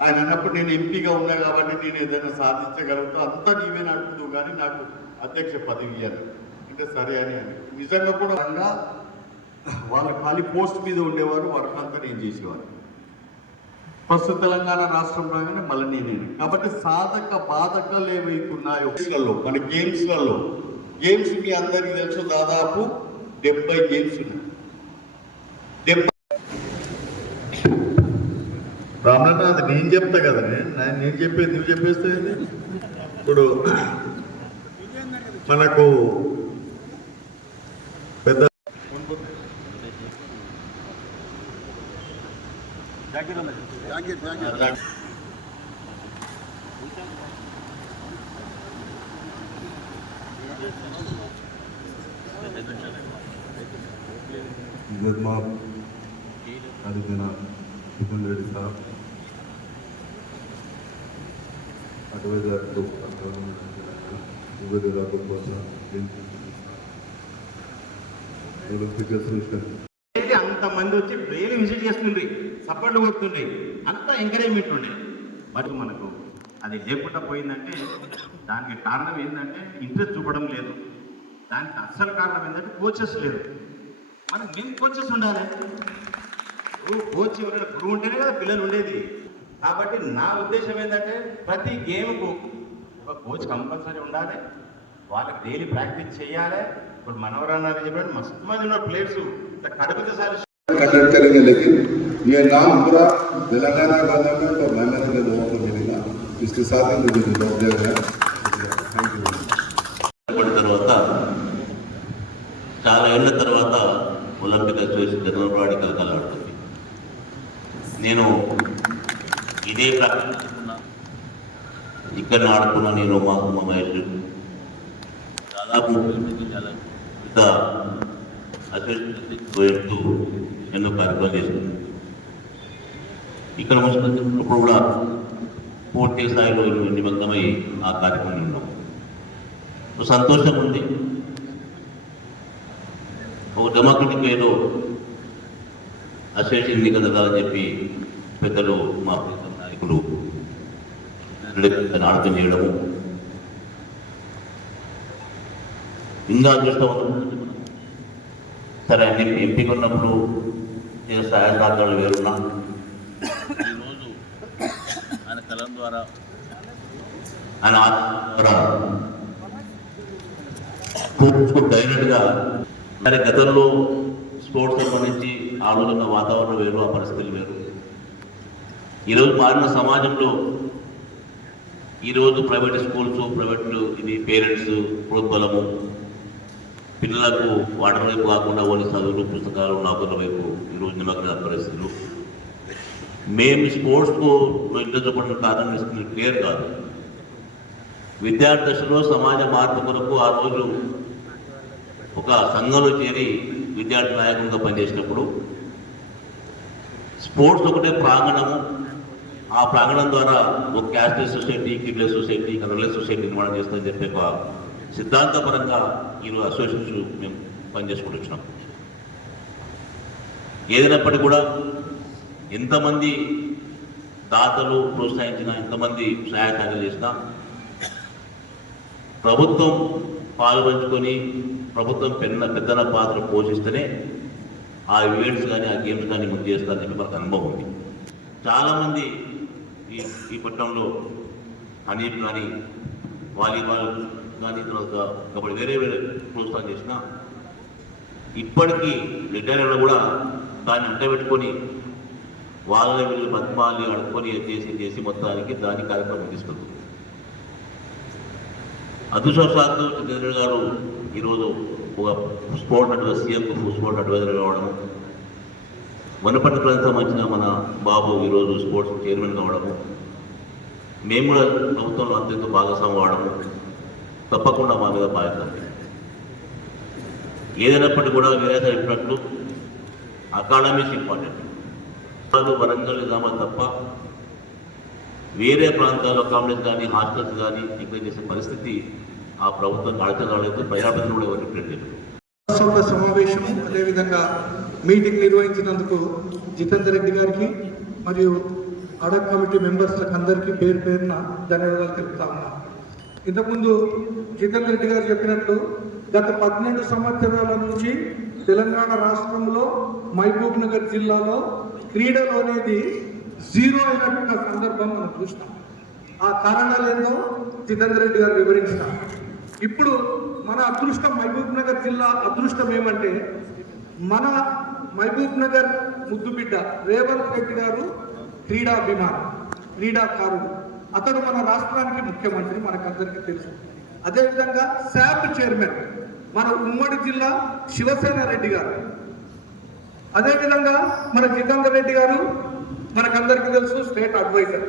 ఆయన అన్నప్పుడు నేను ఎంపీగా ఉన్నా కాబట్టి నేను ఏదైనా సాధించగలుగుతా. అంతా నీవే నడుపుతూ కానీ నాకు అధ్యక్ష పదవి ఇయ్యాలి అంటే సరే అని అని. నిజంగా కూడా వాళ్ళ ఖాళీ పోస్ట్ మీద ఉండేవారు వర్క్ అంతా నేను చేసేవారు ప్రస్తుత తెలంగాణ రాష్ట్రం రాగానే మళ్ళీ నేనే. కాబట్టి సాధక బాధకాలు ఏవైతున్నాయో మన గేమ్స్లలో గేమ్స్ మీ అందరికీ తెలుసు దాదాపు డెబ్బై గేమ్స్ ఉన్నాయి. డెబ్బై అది నేను చెప్తా కదా నేను చెప్పేది నువ్వు చెప్పేస్తే ఇప్పుడు మనకు పెద్ద జగన్మాప్ అడిగిన మిథున్ రెడ్డి సాబ్ అడ్వైజర్తో నివేదిలాకు కోసం అంతమంది వచ్చి బ్రెయిన్ విజిట్ చేస్తుంది సపోర్ట్లు కొడుతున్నాయి అంత ఎంకరేజ్మెంట్ ఉండే. మరి మనకు అది లేకుండా పోయిందంటే దానికి కారణం ఏంటంటే ఇంట్రెస్ట్ చూపడం లేదు. దానికి అసలు కారణం ఏంటంటే కోచెస్ లేదు మనం మేము కోచెస్ ఉండాలి. కోచ్ ఎవరైనా గురువు ఉంటేనే కదా పిల్లలు ఉండేది. కాబట్టి నా ఉద్దేశం ఏంటంటే ప్రతి గేమ్కు ఒక కోచ్ కంపల్సరీ ఉండాలి. వాళ్ళకి డైలీ ప్రాక్టీస్ చేయాలి. ఇప్పుడు మనవరన్నారు చెప్పండి మస్తు మంది ఉన్నారు ప్లేయర్స్ కడుపుతో సార్ ये नाम पूरा तेलंगाना गवर्नमेंट और मेहनत के लोगों को मिलेगा इसके साथ ही मुझे जवाब दिया गया थैंक यू పడిన తర్వాత చాలా ఏళ్ళ తర్వాత ఒలింపిక్ అసోసియేషన్ జనరల్ బాడీ కలకలాడుతుంది నేను ఇదే ప్రకటన ఇక్కడ ఆడుకున్న నేను మా మా మహేష్ దాదాపు పెద్ద అసోసియేషన్ పోయేట్టు ఎన్నో కార్యక్రమాలు చేస్తుంది ఇక్కడ వచ్చినప్పుడు కూడా పూర్తి స్థాయిలో నిమగ్నమై ఆ కార్యక్రమం ఉన్నాం సంతోషం ఉంది. ఒక డెమోక్రటిక్ వేలో అసోసియేషన్ ఎన్నిక అని చెప్పి పెద్దలు మా నాయకులు నాటకం చేయడము. ఇంకా అదృష్టం సరే అన్ని ఎంపిక ఉన్నప్పుడు నేను సహాయ సహకారాలు వేరున్నా ఈరోజు ఆయన కలం ద్వారా. ఆయన ఆత్మ డైరెక్ట్గా మరి గతంలో స్పోర్ట్స్ సంబంధించి ఆలోచన వాతావరణం వేరు ఆ పరిస్థితులు వేరు. ఈరోజు మారిన సమాజంలో ఈరోజు ప్రైవేట్ స్కూల్స్ ప్రైవేట్ ఇది పేరెంట్స్ ప్రోద్బలము పిల్లలకు వాటర్ వైపు కాకుండా ఓన్లీ చదువులు పుస్తకాలు నౌకర్ల వైపు ఈరోజు నిమగ్న పరిస్థితులు. మేము స్పోర్ట్స్కు ఇంట్రెస్ట్ ప్రాధాన్యత ఇస్తుంది క్లియర్ కాదు. విద్యార్థి దశలో సమాజ మార్పు కొరకు ఆ రోజు ఒక సంఘంలో చేరి విద్యార్థి నాయకులుగా పనిచేసినప్పుడు స్పోర్ట్స్ ఒకటే ప్రాంగణము ఆ ప్రాంగణం ద్వారా ఒక casteless society kidless society colourless society నిర్మాణం చేస్తుందని చెప్పే ఒక సిద్ధాంతపరంగా ఈరోజు అసోసియేషన్ మేము పనిచేసుకుంటూ వచ్చినాం. ఏదైనప్పటికీ కూడా ఎంతమంది దాతలు ప్రోత్సహించిన ఎంతమంది సహాయకార్యం చేసినా ప్రభుత్వం పాల్పంచుకొని ప్రభుత్వం పెన్న పెద్దన పాత్ర పోషిస్తేనే ఆ ఈవెంట్స్ కానీ ఆ గేమ్స్ కానీ ముందు చేస్తారని చెప్పి మనకు అనుభవం ఉంది. చాలామంది ఈ ఈ పట్టణంలో హనీఫ్ కానీ వాలీబాల్ కానీ తర్వాత వేరే వేరే ప్రోత్సాహం చేసిన ఇప్పటికీ రిటైర్ కూడా దాన్ని అంటబెట్టుకొని వాళ్ళని వీళ్ళు బతిమాలి అడుక్కొని చేసి చేసి మొత్తానికి దాని కార్యక్రమం తీసుకుంటుంది. అదృష్టవశాత్తు చంద్రబాబు గారు ఈరోజు ఒక స్పోర్ట్ అడ్వైజర్ సీఎంకు స్పోర్ట్ అడ్వైజర్ కావడము వనపర్తి ప్రాంతం సంబంధించిన మన బాబు ఈరోజు స్పోర్ట్స్ చైర్మన్ కావడము మేము కూడా ప్రభుత్వంలో అత్యంత భాగస్వామి కావడము తప్పకుండా మా మీద బాధ్యత. ఏదైనప్పటికీ కూడా వేరే చెప్పినట్లు అకాడమీస్ ఇంపార్టెంట్. వరంగల్ నిజామాబాద్ తప్ప వేరే ప్రాంతాల్లో అకామిడేషన్ కానీ హాస్టల్స్ కానీ ఎంకరేజ్ చేసే పరిస్థితి ఆ ప్రభుత్వం ఆలోచన రాలేదు ప్రజాప్రతినిధులు కూడా ఎవరికి పెట్టలేదు సమావేశం అదేవిధంగా మీటింగ్ నిర్వహించినందుకు జితేందర్ రెడ్డి గారికి మరియు అడక్ కమిటీ మెంబర్స్లకు అందరికీ పేరు పేరున ధన్యవాదాలు తెలుపుతా ఉన్నాను ఇంతకుముందు జితేందర్ రెడ్డి గారు చెప్పినట్లు గత పన్నెండు సంవత్సరాల నుంచి తెలంగాణ రాష్ట్రంలో మహబూబ్ నగర్ జిల్లాలో క్రీడలు అనేది జీరో అయినటువంటి సందర్భం మనం చూస్తాం. ఆ కారణాలు ఏందో జితేందర్ రెడ్డి గారు వివరించారు. ఇప్పుడు మన అదృష్టం మహబూబ్ నగర్ జిల్లా అదృష్టం ఏమంటే మన మహబూబ్ నగర్ ముద్దుబిడ్డ రేవంత్ రెడ్డి గారు క్రీడాభిమాని క్రీడాకారుడు. అతను మన రాష్ట్రానికి ముఖ్యమంత్రి మనకందరికీ తెలుసు. అదేవిధంగా శాప్ చైర్మన్ మన ఉమ్మడి జిల్లా శివసేన రెడ్డి గారు. అదేవిధంగా మన జితేందర్ రెడ్డి గారు మనకందరికీ తెలుసు స్టేట్ అడ్వైజర్.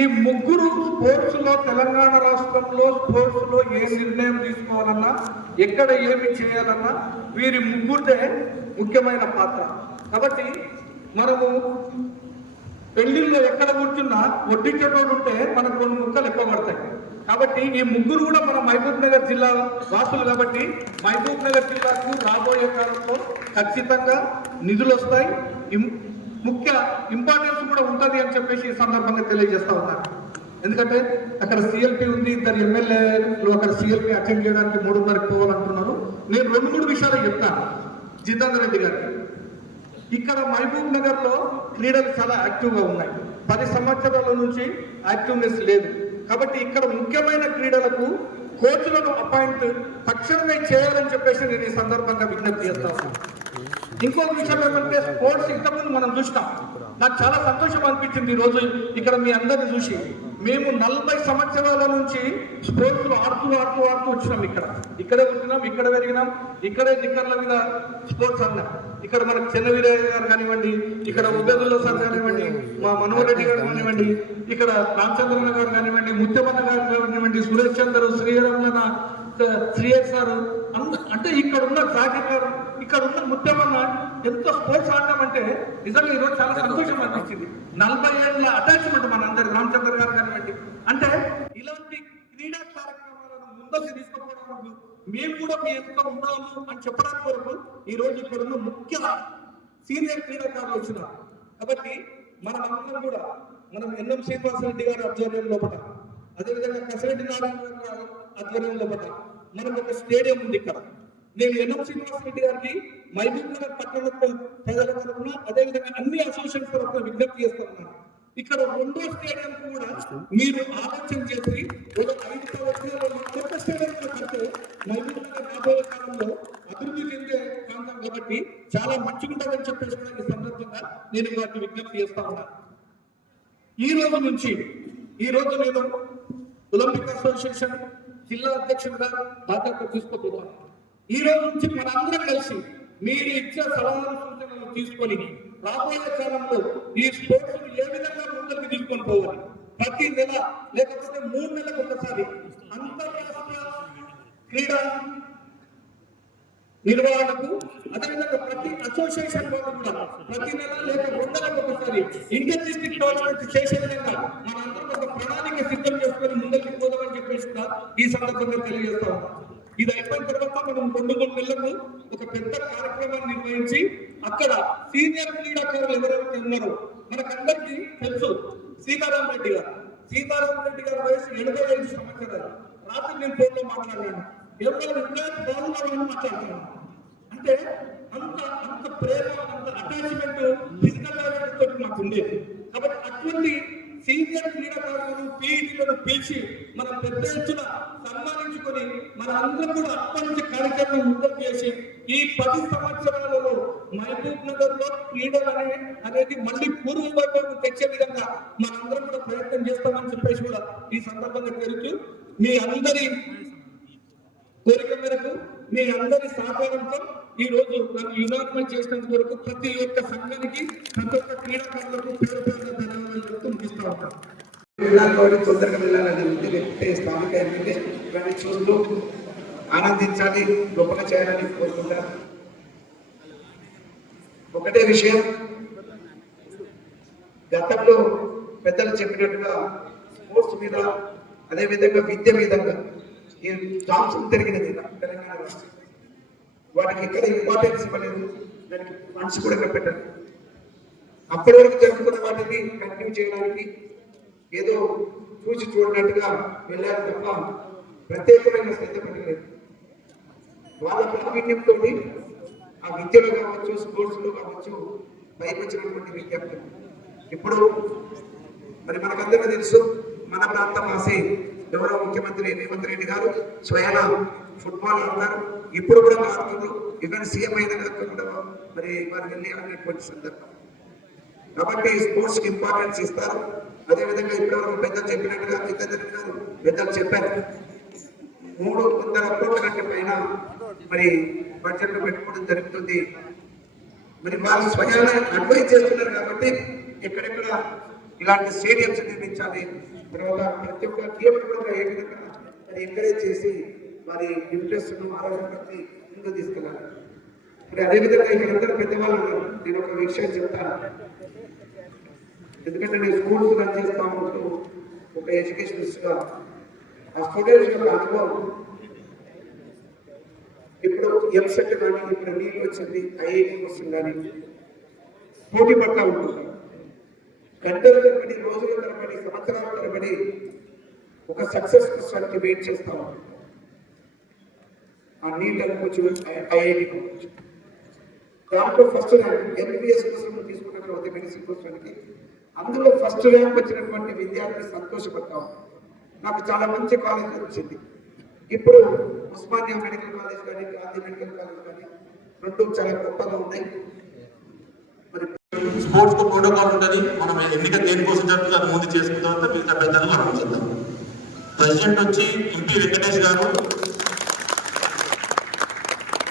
ఈ ముగ్గురు స్పోర్ట్స్లో తెలంగాణ రాష్ట్రంలో స్పోర్ట్స్లో ఏ నిర్ణయం తీసుకోవాలన్నా ఎక్కడ ఏమి చేయాలన్నా వీరి ముగ్గురిదే ముఖ్యమైన పాత్ర. కాబట్టి మనము పెళ్ళిళ్ళు ఎక్కడ కూర్చున్నా వడ్డించేటోడు ఉంటే మనకు కొన్ని ముక్కలు ఎక్కువ పడతాయి. కాబట్టి ఈ ముగ్గురు కూడా మన మహబూబ్ నగర్ జిల్లా వాసులు కాబట్టి మహబూబ్ నగర్ జిల్లాకు రాబోయే కాలంలో ఖచ్చితంగా నిధులు వస్తాయి. ముఖ్య ఇంపార్టెన్స్ కూడా ఉంటుంది అని చెప్పేసి ఈ సందర్భంగా తెలియజేస్తా ఉన్నారు. ఎందుకంటే అక్కడ సిఎల్పి ఉంది ఇద్దరు ఎమ్మెల్యేలు అక్కడ సిఎల్పి అటెండ్ చేయడానికి మూడున్నరకు పోవాలంటున్నారు. నేను రెండు మూడు విషయాలు చెప్తాను. జితేందర్ రెడ్డి గారికి. ఇక్కడ మహబూబ్ నగర్లో క్రీడలు చాలా యాక్టివ్గా ఉన్నాయి. పది సంవత్సరాల నుంచి యాక్టివ్నెస్ లేదు. కాబట్టి ఇక్కడ ముఖ్యమైన క్రీడలకు కోచ్లను అపాయింట్ తక్షణమే చేయాలని చెప్పేసి నేను ఈ సందర్భంగా విజ్ఞప్తి చేస్తాను ఇంకొక విషయం ఏమంటే స్పోర్ట్స్ ఇంతకుముందు మనం చూసినాం. నాకు చాలా సంతోషం అనిపించింది ఈ రోజు ఇక్కడ మీ అందరిని చూసి. మేము నలభై సంవత్సరాల నుంచి స్పోర్ట్స్లో ఆడుతూ ఆడుతూ ఆడుతూ వచ్చినాం ఇక్కడ. ఇక్కడే ఉంటున్నాం ఇక్కడ పెరిగినాం ఇక్కడే నిక్కర్ల మీద స్పోర్ట్స్ అన్నాం ఇక్కడ మనకు చెన్నవీరయ్య గారు కానివ్వండి ఇక్కడ ఉబ్బెదుల్లో సార్ కానివ్వండి మా మనోహర్ రెడ్డి గారు కానివ్వండి ఇక్కడ రామచంద్రన్న గారు కానివ్వండి ముత్యమన్న గారు కానివ్వండి సురేష్ చంద్ర శ్రీరమణ శ్రీఎస్ సార్ అంటే ఇక్కడ ఉన్న జాకిర్ గారు ఇక్కడ ఉన్న ముత్యమన్న ఎంతో స్పోర్ట్స్ ఆడడం అంటే నిజంగా ఈరోజు చాలా సంతోషం అనిపించింది నలభై ఏళ్ళ అటాచ్మెంట్ మన అందరి రామచంద్ర గారు కానివ్వండి. అంటే ఇలాంటి క్రీడా కార్యక్రమాలను ముందుకు తీసుకుపోవడానికి మేము కూడా మీ ఎంత ఉన్నాము అని చెప్పడానికి వరకు ఈ రోజు ఇక్కడ ఉన్న ముఖ్య సీనియర్ క్రీడాకారులు వచ్చినారు. కాబట్టి మనం అందరం కూడా మనం ఎన్ఎం శ్రీనివాసరెడ్డి గారి ఆధ్వర్యం లోపల అదేవిధంగా కసిరెడ్డి నారాయణ గారి ఆధ్వర్యం లోపల మనకు ఒక స్టేడియం ఉంది ఇక్కడ. నేను ఎన్ఎం శ్రీనివాసరెడ్డి గారికి మహబూబ్ పట్టణ ప్రజల తరఫున అదేవిధంగా అన్ని అసోసియేషన్స్ తరఫున విజ్ఞప్తి చేస్తున్నాను ఇక్కడ రెండో స్టేడియం కూడా మీరు ఆలోచన చేసి ఒక ఐదు సంవత్సరాలు కొత్త స్టేడియం కడితే మహబూబ్ రాబోయే కాలంలో అభివృద్ధి చెందే ప్రాంతం కాబట్టి చాలా మంచిగుంటుందని చెప్పేసి కూడా ఈ సందర్భంగా నేను వారికి విజ్ఞప్తి చేస్తా ఉన్నాను ఈ రోజు నుంచి ఈ రోజు నేను ఒలింపిక్ అసోసియేషన్ జిల్లా అధ్యక్షుడిగా బాధ్యత తీసుకోబోతాను ఈ రోజు నుంచి మనందరం కలిసి మీరు ఇచ్చే సలహాలు సూచనలు తీసుకొని రాబోయే కాలంలో ఈ స్పోర్ట్స్ ఏ విధంగా ముందుకు తీసుకొని పోవాలి? ప్రతి నెల లేకపోతే మూడు నెలలకు ఒకసారి అంతర్రాష్ట్ర క్రీడా నిర్వహణకు అదేవిధంగా ప్రతి అసోసియేషన్ వాళ్ళు కూడా ప్రతి నెల లేక రెండు ఒకసారి ఇంటర్ డిస్ట్రిక్ట్ టోర్నమెంట్ చేసే విధంగా మనందరం ఒక ప్రణాళిక సిద్ధం చేసుకొని ముందరికి పోదామని చెప్పేసి ఈ సందర్భంగా తెలియజేస్తా ఉన్నాం. ఇది అయిపోయిన తర్వాత మనం రెండు మూడు నెలలకు ఒక పెద్ద కార్యక్రమాన్ని నిర్వహించి అక్కడ సీనియర్ క్రీడాకారులు ఎవరైతే ఉన్నారో మనకందరికీ తెలుసు సీతారాం రెడ్డి గారు. సీతారాం రెడ్డి గారి వయసు ఎనభై ఐదు సంవత్సరాలు. రాత్రి నేను ఫోన్లో మాట్లాడాను ఎవరు ఇంకా బాగున్నారని మాట్లాడుతున్నాను. అంటే అంత అంత ప్రేమ అంత అటాచ్మెంట్ ఫిజికల్ డెవలప్మెంట్ తోటి మాకు ఉండేది. కాబట్టి అటువంటి సీనియర్ క్రీడాకారులను పీఈటీలను పిలిచి మన పెద్ద ఎత్తున సన్మానించుకొని మన అందరం కూడా అప్పటి నుంచి కార్యక్రమం ఉద్యోగం చేసి ఈ పది సంవత్సరాలలో మహబూబ్ నగర్లో క్రీడలు అనే అనేది మళ్ళీ పూర్వ వైభవం తెచ్చే విధంగా మనందరం కూడా ప్రయత్నం చేస్తామని చెప్పేసి కూడా ఈ సందర్భంగా తెలుస్తూ మీ అందరి కోరిక మేరకు మీ అందరి సహకారంతో ఈ రోజు నాకు యునానిమస్ చేసినందుకు ప్రతి ఒక్క సంఘానికి ప్రతి ఒక్క క్రీడాకారులకు పేరు పేరు ధన్యవాదాలు చెప్తూ ముగిస్తూ ఉంటాం తొందరగా వెళ్ళాలని ఉంది స్థానిక ఎమ్మెల్యే ఇవన్నీ చూస్తూ ఆనందించాలి గొప్పగా చేయాలని కోరుకుంటారు ఒకటే విషయం గతంలో పెద్దలు చెప్పినట్టుగా స్పోర్ట్స్ మీద అదేవిధంగా విద్య మీద ఈ జాబ్స్ జరిగినది తెలంగాణ రాష్ట్రం వాటికి ఎక్కడ ఇంపార్టెన్స్ ఇవ్వలేదు దానికి ఫండ్స్ కూడా పెట్టారు అప్పటి వరకు జరుగుతున్న వాటిని కంటిన్యూ చేయడానికి ఏదో చూసి చూడనట్టుగా వెళ్ళారు తప్ప ప్రత్యేకమైన శ్రద్ధ పెట్టలేదు. వాళ్ళ ప్రావీణ్యంతో ఆ విద్యలో కావచ్చు స్పోర్ట్స్లో కావచ్చు పైకి వచ్చినటువంటి విద్యార్థులు. ఇప్పుడు మరి మనకందరికీ తెలుసు మన ప్రాంతం ఆసే గౌరవ ముఖ్యమంత్రి రేవంత్ రెడ్డి గారు స్వయాన ఫుట్బాల్ ఆడతారు. ఇప్పుడు కూడా ఆడుతున్నారు ఈవెన్ సీఎం అయిన కూడా మరి వారు వెళ్ళి ఆడినటువంటి సందర్భం. కాబట్టి స్పోర్ట్స్కి ఇంపార్టెన్స్ ఇస్తారు. అదేవిధంగా ఇప్పటివరకు పెద్దలు చెప్పినట్టుగా జితేంద్ర గారు పెద్దలు చెప్పారు. మూడు వందల కోట్ల కంటే పైన మరి బడ్జెట్ పెట్టుకోవడం జరుగుతుంది. మరి వాళ్ళు స్వయాన అడ్వైజ్ చేస్తున్నారు కాబట్టి ఎక్కడెక్కడ ఇలాంటి స్టేడియంస్ నిర్మించాలి. తర్వాత ప్రతి ఒక్క థియేటర్ కూడా ఏ విధంగా ఎంకరేజ్ చేసి వారి ఇంట్రెస్ట్ ఆరోగ్యం ముందు తీసుకెళ్ళాలి. మరి అదేవిధంగా ఇక్కడందరూ పెద్దవాళ్ళు ఉన్నారు. నేను ఒక విషయం చెప్తాను. ఎందుకంటే నేను స్కూల్స్ రన్ చేస్తా ఉంటూ ఒక ఎడ్యుకేషనిస్ట్గా ఆ స్టూడెంట్స్ యొక్క అనుభవం ఇప్పుడు ఎంసెట్ కానీ ఇప్పుడు నీళ్ళు వచ్చింది ఐఐటి వస్తుంది కానీ పోటీ పడతా ఉంటుంది. గంటల తరబడి రోజుల తరబడి సంవత్సరాల తరబడి ఒక సక్సెస్ కోసానికి వెయిట్ చేస్తా ఉంటాం. ఆ నీట్ అనుకోవచ్చు ఐఐటి అనుకోవచ్చు. దాంట్లో ఫస్ట్ ర్యాంక్ ఎంబీబీఎస్ కోసం తీసుకున్న తర్వాత మెడిసిన్ కోసానికి అందులో ఫస్ట్ ర్యాంక్ వచ్చినటువంటి విద్యార్థి సంతోషపడతాం నాకు చాలా మంచి కాలేజ్ వచ్చింది ఇప్పుడు ఉస్మానియా మెడికల్ కాలేజ్ కానీ గాంధీ మెడికల్ కాలేజ్ కానీ రెండు చాలా గొప్పగా ఉన్నాయి. మరి స్పోర్ట్స్కు ప్రోటోకాల్ ఉంటుంది. మనం ఎన్నిక దేనికోసం జరుగుతుంది అది ముందు చేసుకుంటాం తర్వాత మిగతా పెద్దలు మనం చేద్దాం. ప్రెసిడెంట్ వచ్చి ఎంపీ వెంకటేష్ గారు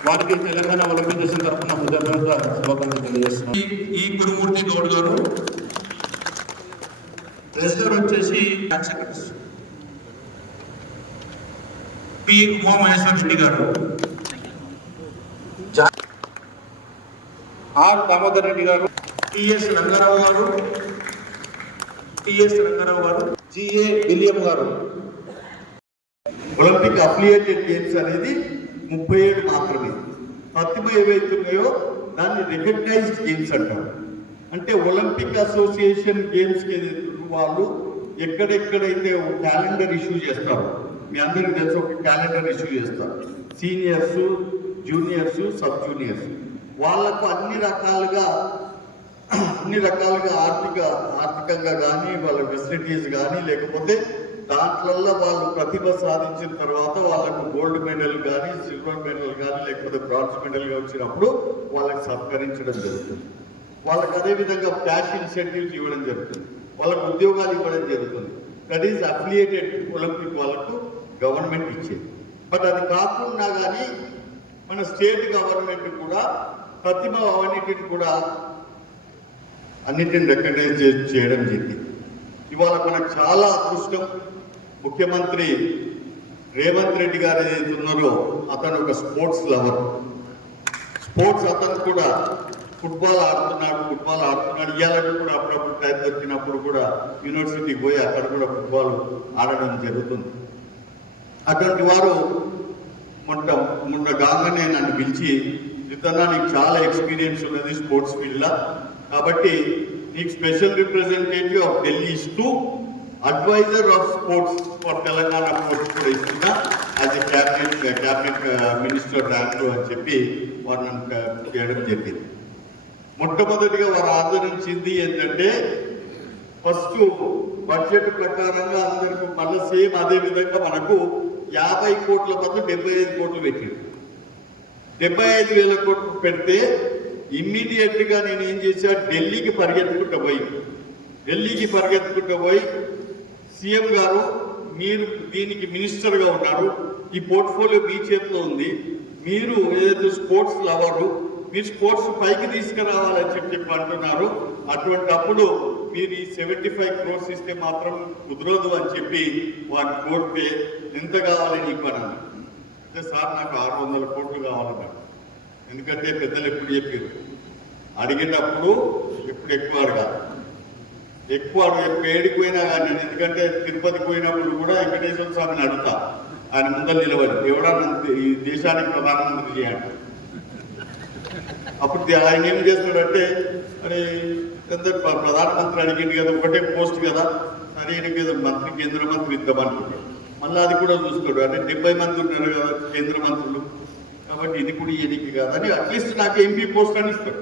వారికి తెలంగాణ ఒలింపిక్ దేశం తరఫున హృదయపూర్వక శుభాకాంక్షలు తెలియజేస్తున్నాం. ఈ- గురుమూర్తి గౌడ్ గారు ప్రెసిడెంట్ వచ్చేసి పి. ఉమామహేశ్వర రెడ్డి గారు. ఆర్. దామోదర్ రెడ్డి గారు. TS Rangarao garu. T S Rangarao garu. G A William garu. Olympic affiliated games అనేది ముప్పై ఏడు మాత్రమే. ప్రతిభ ఏవైతే ఉన్నాయో దాన్ని రికగ్నైజ్డ్ గేమ్స్ అంటారు. అంటే ఒలింపిక్ అసోసియేషన్ గేమ్స్కి వాళ్ళు ఎక్కడెక్కడైతే క్యాలెండర్ ఇష్యూ చేస్తారు మీ అందరికీ తెలిసి ఒక క్యాలెండర్ ఇష్యూ చేస్తారు. Seniors juniors sub juniors. వాళ్ళకు అన్ని రకాలుగా అన్ని రకాలుగా ఆర్థిక ఆర్థికంగా కానీ వాళ్ళ ఫెసిలిటీస్ కానీ లేకపోతే దాంట్లల్లో వాళ్ళు ప్రతిభ సాధించిన తర్వాత వాళ్ళకు గోల్డ్ మెడల్ కానీ సిల్వర్ మెడల్ కానీ లేకపోతే బ్రాంజ్ మెడల్గా వచ్చినప్పుడు వాళ్ళకి సత్కరించడం జరుగుతుంది. వాళ్ళకి అదే విధంగా క్యాష్ ఇన్సెంటివ్స్ ఇవ్వడం జరుగుతుంది. వాళ్ళకు ఉద్యోగాలు ఇవ్వడం జరుగుతుంది. దట్ ఈస్ అఫిలియేటెడ్ ఒలింపిక్ వాళ్ళకు గవర్నమెంట్ ఇచ్చేది. బట్ అది కాకుండా కానీ మన స్టేట్ గవర్నమెంట్ కూడా ప్రతిభ అవన్నిటిని కూడా అన్నిటిని రికగ్నైజ్ చేయడం జరిగింది. ఇవాళ మనకు చాలా అదృష్టం. ముఖ్యమంత్రి రేవంత్ రెడ్డి గారు ఏదైతే ఉన్నారో అతను ఒక స్పోర్ట్స్ లవర్. స్పోర్ట్స్ అతను కూడా ఫుట్బాల్ ఆడుతున్నాడు ఫుట్బాల్ ఆడుతున్నాడు. ఇవాళ కూడా అప్పుడప్పుడు టైం దొరికినప్పుడు కూడా యూనివర్సిటీకి పోయి అక్కడ కూడా ఫుట్బాల్ ఆడడం జరుగుతుంది. అటువంటి వారు మొన్న మొన్న కాగానే నన్ను పిలిచి ఇతన్నా నీకు చాలా ఎక్స్పీరియన్స్ ఉన్నది స్పోర్ట్స్ ఫీల్డ్లో. కాబట్టి నీకు స్పెషల్ రిప్రజెంటేటివ్ ఆఫ్ ఢిల్లీ ఇస్తూ adviser of sports for Telangana sports కూడా ఇస్తున్నా as a cabinet cabinet minister rank అని చెప్పి వారు నన్ను uh, చేయడం జరిగింది. మొట్టమొదటిగా వారు ఆదరించింది ఏంటంటే ఫస్ట్ బడ్జెట్ ప్రకారంగా అందరికి మళ్ళీ సేమ్ అదే విధంగా మనకు యాభై కోట్ల బదులు డెబ్బై ఐదు కోట్లు పెట్టింది డెబ్బై ఐదు వేల కోట్లు పెడితే ఇమ్మీడియట్గా నేను ఏం చేశా? ఢిల్లీకి పరిగెత్తుకుంటూ పోయి. ఢిల్లీకి పరిగెత్తుకుంటూ పోయి సీఎం గారు మీరు దీనికి మినిస్టర్గా ఉన్నారు. ఈ పోర్ట్ఫోలియో మీ చేతిలో ఉంది. మీరు ఏదైతే స్పోర్ట్స్ లవరు మీరు స్పోర్ట్స్ పైకి తీసుకురావాలని చెప్పి చెప్పి అంటున్నారు అటువంటి అప్పుడు మీరు ఈ సెవెంటీ ఫైవ్ క్రోర్స్ ఇస్తే మాత్రం కుదరదు అని చెప్పి వారిని కోరితే ఎంత కావాలని నీకు అంటే సార్ నాకు ఆరు వందల కోట్లు కావాలన్నారు ఎందుకంటే పెద్దలు ఎప్పుడు చెప్పారు అడిగేటప్పుడు ఎప్పుడు ఎక్కువ అడగాలి. ఎక్కువ అడుగు ఏడికి పోయినా కానీ నేను ఎందుకంటే తిరుపతికి పోయినప్పుడు కూడా వెంకటేశ్వర స్వామిని అడుగుతా. ఆయన ముందర నిలబడి ఎవడన్నా ఈ దేశానికి ప్రధానమంత్రి చేయండి అప్పుడు ఆయన ఏం చేస్తున్నాడంటే అరే పెద్ద ప్రధానమంత్రి అడిగింది కదా ఒకటే పోస్ట్ కదా సరే కదా మంత్రి కేంద్ర మంత్రి ఇద్దామనుకుంటాడు మళ్ళీ అది కూడా చూస్తాడు. అంటే డెబ్బై మంది ఉన్నారు కదా కేంద్ర మంత్రులు. కాబట్టి ఇది కూడా ఈయనకి కాదని అట్లీస్ట్ నాకు ఎంపీ పోస్ట్ అని ఇస్తాడు.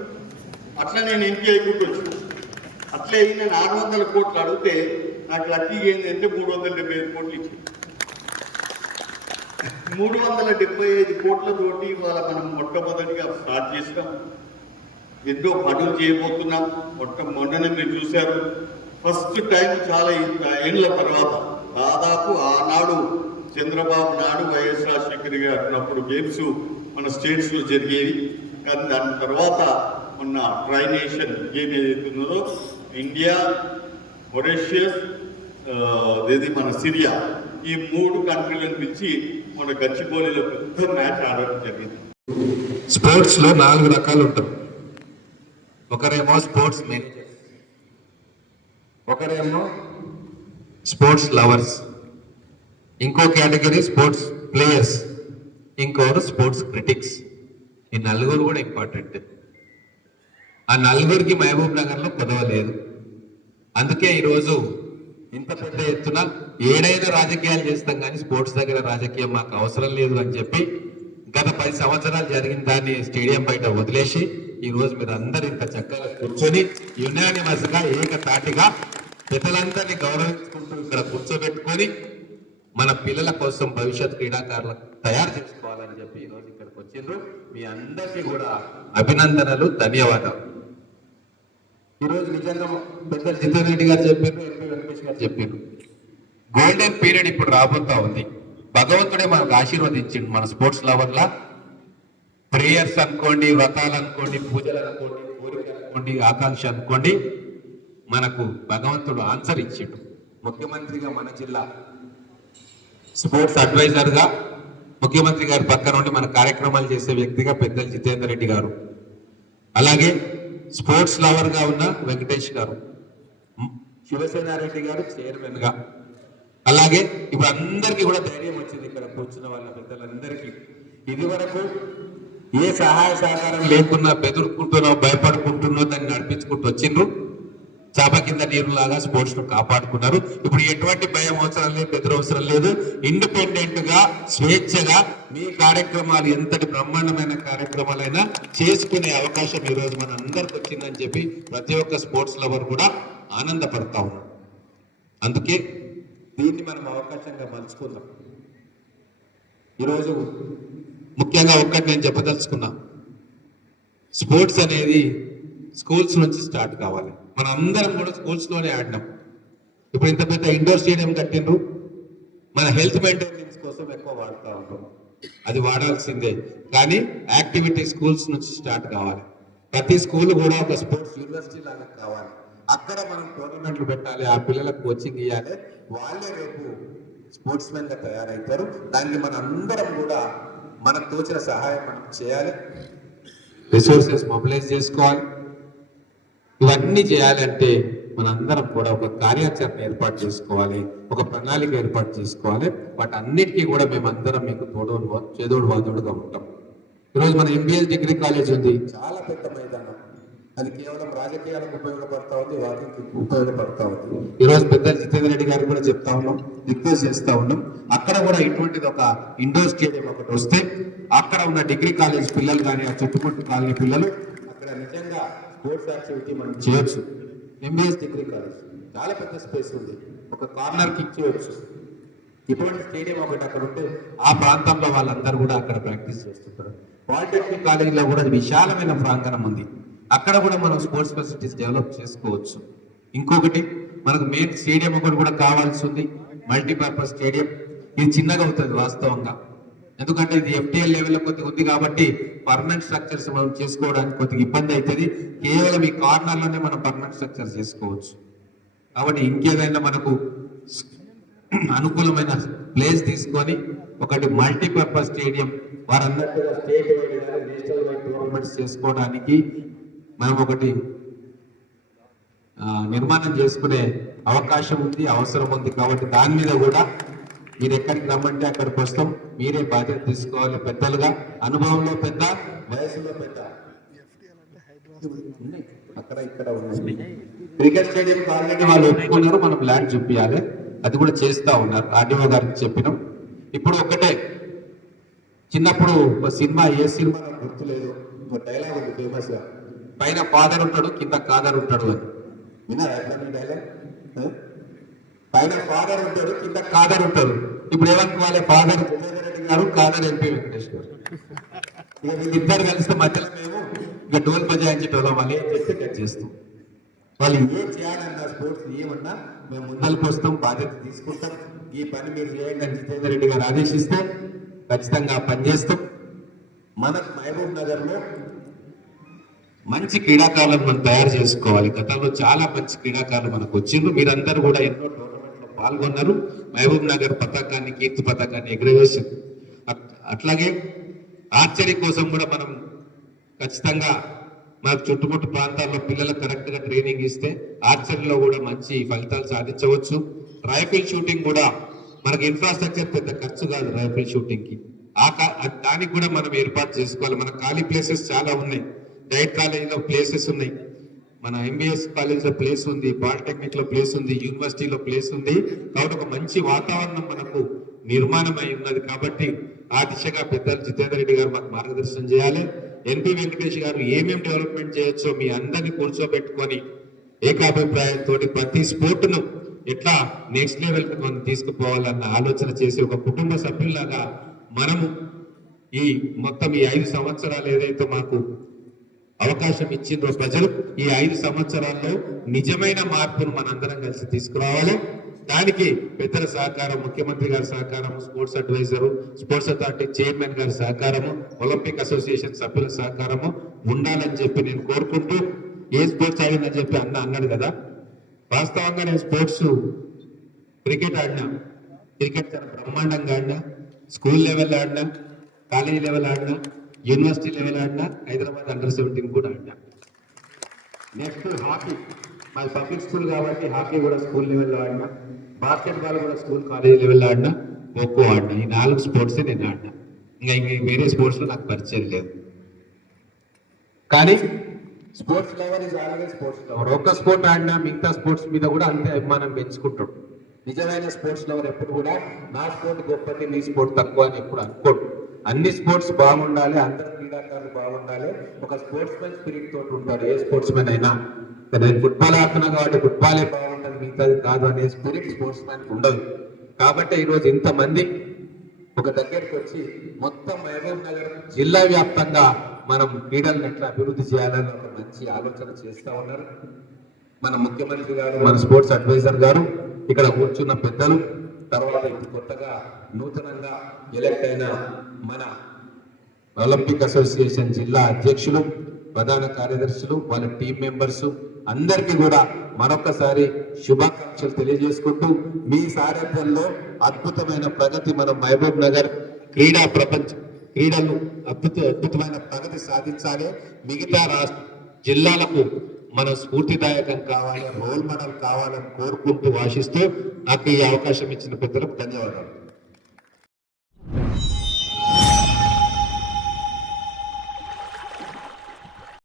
అట్లా నేను ఎంపీ అయిపోతూ వచ్చాను అట్లే నేను ఆరు వందల కోట్లు అడిగితే నాకు లక్కీ ఏంటంటే మూడు వందల డెబ్బై ఐదు కోట్లు ఇచ్చింది మూడు వందల డెబ్బై ఐదు కోట్లతోటి ఇవాళ మనం మొట్టమొదటిగా స్టార్ట్ చేసినాం. ఎన్నో పనులు చేయబోతున్నాం. మొట్ట మొన్ననే మీరు చూశారు. ఫస్ట్ టైం చాలా ఏళ్ళ తర్వాత దాదాపు ఆనాడు చంద్రబాబు నాయుడు వైఎస్ రాజశేఖర్ గారు ఉన్నప్పుడు గేమ్స్ మన స్టేట్స్లో జరిగేవి. కానీ దాని తర్వాత ఉన్న ట్రైనేషన్ గేమ్ ఏదైతుందో ఇండియా మొరేషియస్ ఇది అదేది మన సిరియా ఈ మూడు కంట్రీలను పిలిచి మన గచ్చిబౌలిలో పెద్ద మ్యాచ్ ఆడడం జరిగింది. స్పోర్ట్స్లో నాలుగు రకాలు ఉంటారు ఒకరేమో స్పోర్ట్స్ మేనేజర్స్ ఒకరేమో స్పోర్ట్స్ లవర్స్ ఇంకో కేటగిరీ స్పోర్ట్స్ ప్లేయర్స్. ఇంకోరు స్పోర్ట్స్ క్రిటిక్స్ ఈ నలుగురు కూడా ఇంపార్టెంట్ ఆ నలుగురికి మహబూబ్ నగర్లో కుదవలేదు అందుకే ఈరోజు ఇంత పెద్ద ఎత్తున ఏడైనా రాజకీయాలు చేస్తాం కానీ స్పోర్ట్స్ దగ్గర రాజకీయం మాకు అవసరం లేదు అని చెప్పి గత పది సంవత్సరాలు జరిగిన దాన్ని స్టేడియం బయట వదిలేసి ఈ రోజు మీరు అందరు ఇంత చక్కగా కూర్చొని యునానిమస్గా ఏకతాటిగా పెద్దలందరినీ గౌరవించుకుంటూ ఇక్కడ కూర్చోబెట్టుకొని మన పిల్లల కోసం భవిష్యత్ క్రీడాకారులకు తయారు చేసుకోవాలని చెప్పి ఈరోజు రోజు ఇక్కడికి వచ్చిండ్రు. మీ అందరికీ కూడా అభినందనలు ధన్యవాదాలు. ఈ రోజు నిజంగా పెద్ద జితేంద్ర రెడ్డి గారు చెప్పారు ఎంపీ వెంకటేష్ గారు చెప్పారు. గోల్డెన్ పీరియడ్ ఇప్పుడు రాబోతా ఉంది. భగవంతుడే మనకు ఆశీర్వదించిండు మన స్పోర్ట్స్ లవర్లా. ప్రేయర్స్ అనుకోండి వ్రతాలు అనుకోండి పూజలు అనుకోండి కోరిక అనుకోండి ఆకాంక్ష అనుకోండి మనకు భగవంతుడు ఆన్సర్ ఇచ్చిండు. ముఖ్యమంత్రిగా మన జిల్లా స్పోర్ట్స్ అడ్వైజర్గా ముఖ్యమంత్రి గారి పక్కన ఉండి మన కార్యక్రమాలు చేసే వ్యక్తిగా పెద్దలు జితేందర్ రెడ్డి గారు. అలాగే స్పోర్ట్స్ లవర్గా ఉన్న వెంకటేష్ గారు. శివసేన శివసేనారెడ్డి గారు చైర్మన్గా అలాగే ఇప్పుడు అందరికీ కూడా ధైర్యం వచ్చింది ఇక్కడ కూర్చున్న వాళ్ళ పెద్దలందరికీ. ఇది వరకు ఏ సహాయ సహకారం లేకున్నా బెదురుకుంటున్నో భయపడుకుంటున్నో దాన్ని నడిపించుకుంటూ వచ్చిండ్రు. చాప కింద నీరులాగా స్పోర్ట్స్ను కాపాడుకున్నారు. ఇప్పుడు ఎటువంటి భయం అవసరం లేదు బెదురు అవసరం లేదు. ఇండిపెండెంట్గా స్వేచ్ఛగా మీ కార్యక్రమాలు ఎంతటి బ్రహ్మాండమైన కార్యక్రమాలైనా చేసుకునే అవకాశం ఈ రోజు మన అందరికి వచ్చిందని చెప్పి ప్రతి ఒక్క స్పోర్ట్స్ లవర్ కూడా ఆనందపడతా అందుకే దీన్ని మనం అవకాశంగా మలుచుకుందాం. ఈరోజు ముఖ్యంగా ఒక్కటి నేను చెప్పదలుచుకున్నా. స్పోర్ట్స్ అనేది స్కూల్స్ నుంచి స్టార్ట్ కావాలి. మన అందరం కూడా స్కూల్స్లోనే ఆడినాం. ఇప్పుడు ఇంత పెద్ద ఇండోర్ స్టేడియం కట్టిండ్రు. మన హెల్త్ మెయింటెనెన్స్ కోసం ఎక్కువ వాడుతూ ఉంటాం అది వాడాల్సిందే. కానీ యాక్టివిటీ స్కూల్స్ నుంచి స్టార్ట్ కావాలి. ప్రతి స్కూల్ కూడా ఒక స్పోర్ట్స్ యూనివర్సిటీ లాగా కావాలి. అక్కడ మనం టోర్నమెంట్లు పెట్టాలి. ఆ పిల్లలకు కోచింగ్ ఇవ్వాలి వాళ్ళే రేపు స్పోర్ట్స్ మెన్గా తయారవుతారు. దానికి మన అందరం కూడా మనకు తోచిన సహాయం మనం చేయాలి. రిసోర్సెస్ మొబిలైజ్ చేసుకోవాలి. ఇవన్నీ చేయాలంటే మనందరం కూడా ఒక కార్యాచరణ ఏర్పాటు చేసుకోవాలి ఒక ప్రణాళిక ఏర్పాటు చేసుకోవాలి. వాటి అన్నిటికీ కూడా మేమందరం మీకు తోడోడు చేదోడు వాదోడుగా ఉంటాం. ఈరోజు మన ఎంబీఎస్ డిగ్రీ కాలేజ్ ఉంది. చాలా పెద్ద మైదానం. అది కేవలం రాజకీయాలకు ఉపయోగపడతా ఉంది వాకింగ్ ఉపయోగపడతా ఉంది. ఈరోజు పెద్ద జితేంద్ర రెడ్డి గారు కూడా చెప్తా ఉన్నాం రిక్వెస్ట్ చేస్తా ఉన్నాం. అక్కడ కూడా ఇటువంటిది ఒక ఇండోర్ స్టేడియం ఒకటి వస్తే అక్కడ ఉన్న డిగ్రీ కాలేజ్ పిల్లలు కానీ ఆ చుట్టుపక్కల కాలనీ పిల్లలు స్పోర్ట్స్ యాక్టివిటీ మనం చేయొచ్చు. MBS degree college. చాలా పెద్ద స్పేస్ ఉంది. ఒక కార్నర్కి ఇచ్చేయచ్చు. ఇటువంటి స్టేడియం ఒకటి అక్కడ ఉంటే ఆ ప్రాంతంలో వాళ్ళందరూ కూడా అక్కడ ప్రాక్టీస్ చేస్తుంటారు. పాలిటెక్నిక్ కాలేజీలో కూడా విశాలమైన ప్రాంగణం ఉంది. అక్కడ కూడా మనం స్పోర్ట్స్ ఫెసిలిటీస్ డెవలప్ చేసుకోవచ్చు. ఇంకొకటి మనకు మెయిన్ స్టేడియం ఒకటి కూడా కావాల్సి ఉంది. Multipurpose stadium. ఇది చిన్నగా అవుతుంది వాస్తవంగా. ఎందుకంటే ఇది ఎఫ్టీఎల్ లెవెల్లో కొద్దిగా ఉంది కాబట్టి పర్మనెంట్ స్ట్రక్చర్స్ మనం చేసుకోవడానికి కొద్దిగా ఇబ్బంది అవుతుంది. కేవలం ఈ కార్నర్లోనే మనం పర్మనెంట్ స్ట్రక్చర్ చేసుకోవచ్చు. కాబట్టి ఇంకేదైనా మనకు అనుకూలమైన ప్లేస్ తీసుకొని ఒకటి మల్టీపర్పస్ స్టేడియం వారందరికీ స్టేట్ నేషనల్ టోర్నమెంట్స్ చేసుకోవడానికి మనం ఒకటి నిర్మాణం చేసుకునే అవకాశం ఉంది అవసరం ఉంది. కాబట్టి దాని మీద కూడా మీరు ఎక్కడికి రమ్మంటే అక్కడికి వస్తాం మీరే బాధ్యత తీసుకోవాలి పెద్దలుగా. అనుభవంలో పెద్ద వయసులో పెద్ద. అక్కడ ఇక్కడ ఉన్నాయి క్రికెట్ స్టేడియం ఆల్రెడీ వాళ్ళు ఒప్పుకున్నారు మనం ల్యాండ్ చూపించాలి అది కూడా చేస్తా ఉన్నారు. ఆర్డీఓ గారికి చెప్పినాం. ఇప్పుడు ఒకటే. చిన్నప్పుడు ఒక సినిమా ఏ సినిమా నాకు గుర్తులేదు. ఒక డైలాగ్ ఉంది ఫేమస్ పైన ఫాదర్ ఉంటాడు కింద కాదర్ ఉంటాడు అని. విన్నారా డైలాగ్ పైన ఫాదర్ ఉంటాడు కింద కాదర్ ఉంటాడు. ఇప్పుడు ఏమనుకోవాలి ఫాదర్ జగన్ రెడ్డి గారు కాదర్ ఎంపీ వెంకటేష్ ఇద్దరు ఇక వీళ్ళిద్దరు కలిస్తే మధ్యలో మేము ఇక డోల్ బజాయించేటోళ్ళం వాళ్ళు ఏం చేస్తే కట్ చేస్తాం. వాళ్ళు ఏం చేయాలన్నా స్పోర్ట్స్ ఏమన్నా మేము ముందలకి వస్తాం బాధ్యత తీసుకుంటాం. ఈ పని మీరు చేయండి అని జితేందర్ రెడ్డి గారు ఆదేశిస్తే ఖచ్చితంగా పని చేస్తాం. మన మహబూబ్ నగర్లో మంచి క్రీడాకారులను మనం తయారు చేసుకోవాలి. గతంలో చాలా మంచి క్రీడాకారులు మనకు వచ్చిండ్రు. మీరందరూ కూడా ఎన్నో పాల్గొన్నారు. మహబూబ్ నగర్ పతాకాన్ని కీర్తి పతాకాన్ని ఎగ్రవేశారు. అట్లాగే ఆర్చరీ కోసం కూడా మనం ఖచ్చితంగా మన చుట్టుముట్టు ప్రాంతాల్లో పిల్లలకు కరెక్ట్గా ట్రైనింగ్ ఇస్తే ఆర్చరీలో కూడా మంచి ఫలితాలు సాధించవచ్చు. రైఫిల్ షూటింగ్ కూడా మనకి ఇన్ఫ్రాస్ట్రక్చర్ పెద్ద ఖర్చు కాదు రైఫిల్ షూటింగ్కి. ఆ ఆ దానికి కూడా మనం ఏర్పాటు చేసుకోవాలి. మన ఖాళీ ప్లేసెస్ చాలా ఉన్నాయి. డైట్ కాలేజీలో ప్లేసెస్ ఉన్నాయి. మన ఎంబీఎస్ కాలేజ్లో ప్లేస్ ఉంది పాలిటెక్నిక్లో ప్లేస్ ఉంది యూనివర్సిటీలో ప్లేస్ ఉంది. కాబట్టి ఒక మంచి వాతావరణం మనకు నిర్మాణం అయి ఉన్నది కాబట్టి ఆ దిశగా పెద్దలు జితేందర్ రెడ్డి గారు మాకు మార్గదర్శనం చేయాలి. ఎన్పి వెంకటేష్ గారు ఏమేమి డెవలప్మెంట్ చేయొచ్చో మీ అందరినీ కూర్చోబెట్టుకొని ఏకాభిప్రాయంతో ప్రతి స్పోర్ట్ను ఎట్లా నెక్స్ట్ లెవెల్ మనం తీసుకుపోవాలన్న ఆలోచన చేసి ఒక కుటుంబ సభ్యుల్లాగా మనము ఈ మొత్తం ఈ ఐదు సంవత్సరాలు ఏదైతే మాకు అవకాశం ఇచ్చిండ్రో ప్రజలు. ఈ ఐదు సంవత్సరాల్లో నిజమైన మార్పును మనందరం కలిసి తీసుకురావాలి. దానికి పెద్దల సహకారం ముఖ్యమంత్రి గారి సహకారం sports adviser sports authority chairman garu సహకారము Olympic association సభ్యుల సహకారము ఉండాలని చెప్పి నేను కోరుకుంటూ ఏ స్పోర్ట్స్ ఆడిందని చెప్పి అన్న అన్నాడు కదా. వాస్తవంగా నేను స్పోర్ట్స్ క్రికెట్ ఆడినా క్రికెట్ చాలా బ్రహ్మాండంగా ఆడినా స్కూల్ లెవెల్ ఆడినా కాలేజీ లెవెల్ ఆడినా యూనివర్సిటీ లెవెల్ ఆడినా హైదరాబాద్ అండర్ సెవెంటీన్ కూడా ఆడినా నెక్స్ట్ హాకీ మాది పబ్లిక్ స్కూల్ కాబట్టి హాకీ కూడా స్కూల్ లెవెల్లో ఆడినా. బాస్కెట్ బాల్ కూడా స్కూల్ కాలేజ్ లెవెల్లో ఆడినా. ఖోఖో ఆడినా. ఈ నాలుగు స్పోర్ట్స్ నేను ఆడినా. ఇంకా ఇంక వేరే స్పోర్ట్స్లో నాకు పరిచయం లేదు. కానీ sports lover is always sports lover ఒక్క స్పోర్ట్ ఆడినా మిగతా స్పోర్ట్స్ మీద కూడా అంతే అభిమానం పెంచుకుంటాడు. నిజమైన స్పోర్ట్స్ లవర్ ఎప్పుడు కూడా నా స్పోర్ట్ గొప్పది నీ స్పోర్ట్ తక్కువ అని ఎప్పుడు అనుకోడు. అన్ని స్పోర్ట్స్ బాగుండాలి అందరు క్రీడాకారులు బాగుండాలి. ఒక స్పోర్ట్స్ మెన్ స్పిరిట్ తోటి ఉంటారు ఏ స్పోర్ట్స్ మెన్ అయినా నేను ఫుట్బాల్ ఆడుతున్నా కాబట్టి ఫుట్బాలే బాగుంటుంది మిగతాది కాదు అనే స్పిరిట్ స్పోర్ట్స్ మ్యాన్ ఉండదు. కాబట్టి ఈరోజు ఇంతమంది ఒక దగ్గరికి వచ్చి మొత్తం మహబూబ్ నగర్ జిల్లా వ్యాప్తంగా మనం క్రీడలను ఎట్లా అభివృద్ధి చేయాలని ఒక మంచి ఆలోచన చేస్తూ ఉన్నారు. మన ముఖ్యమంత్రి గారు మన స్పోర్ట్స్ అడ్వైజర్ గారు ఇక్కడ కూర్చున్న పెద్దలు తర్వాత ఇప్పుడు కొత్తగా నూతనంగా ఎలక్ట్ అయిన మన ఒలింపిక్ అసోసియేషన్ జిల్లా అధ్యక్షులు ప్రధాన కార్యదర్శులు వాళ్ళ టీం మెంబర్స్ అందరికీ కూడా మరొకసారి శుభాకాంక్షలు తెలియజేసుకుంటూ మీ సారథ్యంలో అద్భుతమైన ప్రగతి మన మహబూబ్ నగర్ క్రీడా ప్రపంచ క్రీడలు అద్భుత అద్భుతమైన ప్రగతి సాధించాలి. మిగతా రాష్ట్ర జిల్లాలకు మన స్ఫూర్తిదాయకం కావాలి రోల్ మోడల్ కావాలని కోరుకుంటూ ఆశిస్తూ నాకు ఈ అవకాశం ఇచ్చిన పెద్దలకు ధన్యవాదాలు.